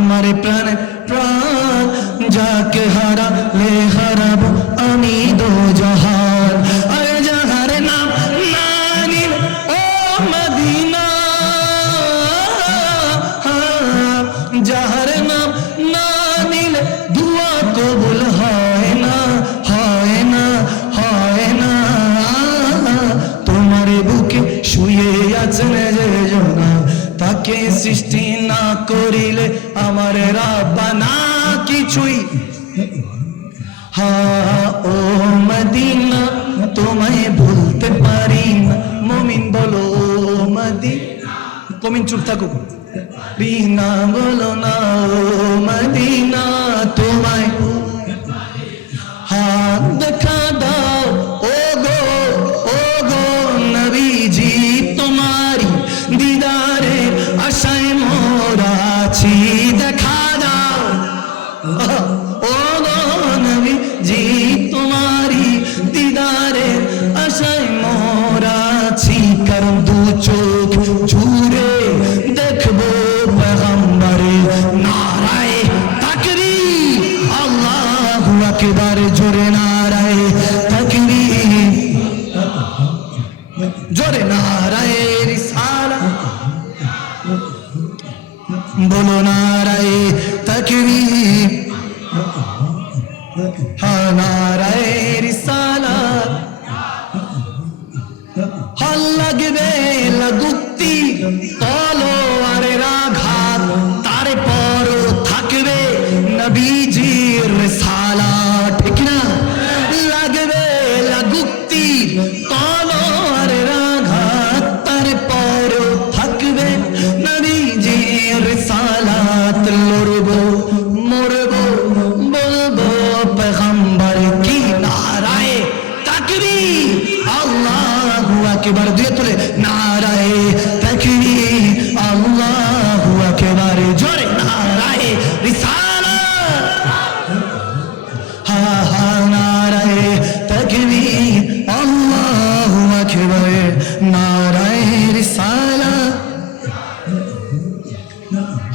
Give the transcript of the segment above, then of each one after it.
আমার প্রাণ প্রাণ যাকে হারালে হারাবো আমি দোজাহান। আরে যাহার নাম না নিলে ও মদিনা, যাহার নাম না নিলে দুয়া কবুল হয় না, হয় না, হয় না। তোমার বুকে শুয়ে আছেন যে জনা, তাকে সৃষ্টি না করিলে আমার রাব্বানা কিছুই। হ্যাঁ ও মদিনা তোমায় ভুলতে পারি না, মুমিন বলো ও মদিনা। মুমিন চুপ থাকো, রিনা বলো না ও মদিনা তোমায়। হাত দেখা দাও ও গো নবীজি, তোমারি দিদারে আশায় মোরা আছি। দেখা দাও ও গো নবীজি, তোমারি দিদারে আশায় মোরা আছি। কারণ দু চোখ জুড়ে দেখবো পেগম্বরে। নারায়ে তাকবীর, আল্লাহু আকবার, জোরে নারায়ে তাকবীর, জোরে নারায়ে রিসালাত, বলো নারায়ে তাকবীর, হ্যাঁ নারায়ে রিসালাত। হল লাগবে লাগুতি তলোয়ারের আঘাত, তারপর থাকবে নবীজির রিসালাত, ঠিক না? লাগবে লাগুতি তলোয়ারের আঘাত, তারপর থাকবে নবীজির রিসালাত। লড়বো মরবো বলবো পেগম্বর কি। নারায়ে তাকবীর, আল্লাহু আকবার, দিয়ে তুলে নারায়ে তাকবীর, আল্লাহু আকবার, জোরে নারায়ে রিসালাত। হা হা নারায়ে তাকবীর, আল্লাহু আকবার, নারায়ে রিসালাত।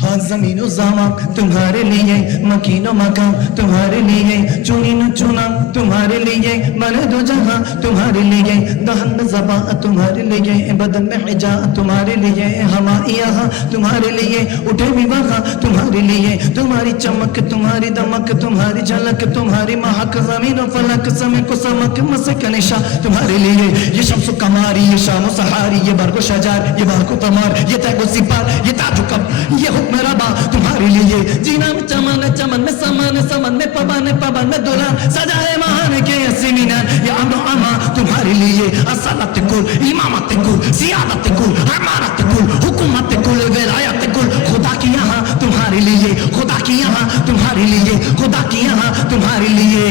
हाँ ज़मीन व ज़मान तुम्हारे लिए, मकीनो मकान तुम्हारे लिए, चुनी न चुना तुम्हारे लिए, बने दो जहां तुम्हारे लिए, दहन में ज़बां तुम्हारे लिए, बदन में हिजा तुम्हारे लिए, हवा यहाँ तुम्हारे लिए, उठे भी वहाँ तुम्हारे लिए। तुम्हारी चमक तुम्हारी दमक तुम्हारी झलक तुम्हारी महक, ज़मीन व फलक समय को समक मसक निशा तुम्हारे लिए। ये शम्स कमारी, ये शाम सहारी, ये बरगो शजार, ये बाको तमार, ये तैगो सिपार, ये ताजु कब, ये हुक्म रबा तुम्हारे लिए। जीना में चमन चमन में समान समन में पवन पवन में दुल्हन सजाए महान के सिमीनान, ये अमर अमा तुम्हारे लिए। असलत कुल इमामत कुल सियादत कुल अमानत कुल हुकूमत कुल विलायत कुल, खुदा की यहाँ तुम्हारे लिए, खुदा की यहाँ तुम्हारे लिए, खुदा की यहाँ तुम्हारे लिए।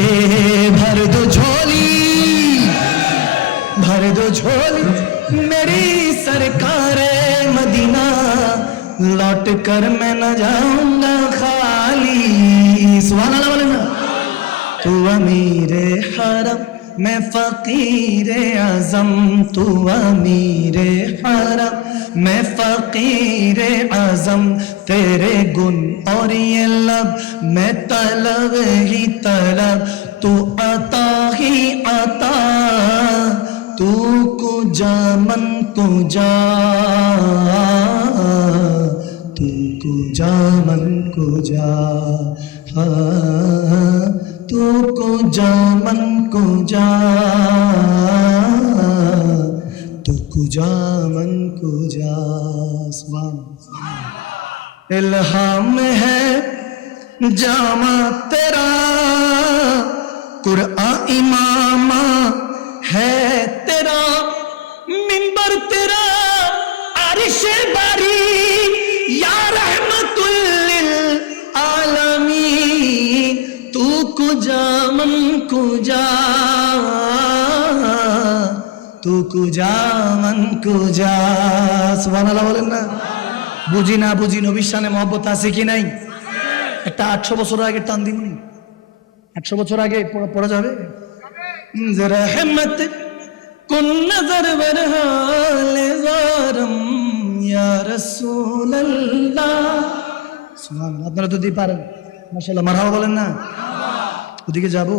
भर दो झोली, भर दो झोली मेरी सरकार मदीना, लौट कर मैं न जाऊंगा खाली। सुभान अल्लाह बोले ना। तू अमीरे हरम मैं फकीरे आज़म, तू अमीरे हरम मैं फकीरे आज़म, तेरे गुण और ये लब मैं तलब ही तलब, तू अता ही अता, तू कुजा मन कुजा, तू कुजा मन कुजा, हाँ तू कुजा मन कुजा, तू कुजा मन कुजा। सुभान इल्हाम है जामा तेरा, कुरआन इमामा है तेरा, मिंबर तेरा अरिशे बारी, या रहमतुल लिल आलमीन, तू कुजा मन कुजा, तू कुजा मन कुजा। সুবহানাল্লাহ বলেন না। বুঝি না বুঝি নবীর শানে মহব্বত আছে কি নাই? একটা 800 বছর আগে টান দিবনি, 800 বছর আগে পড়া যাবে। रहमत कुन नजर बरहाल ज़ारम या रसूल अल्लाह সুবহানাল্লাহ। আপনারা যদি পারেন মাশাআল্লাহ, মারহাবা বলেন না? ওদিকে যাবো।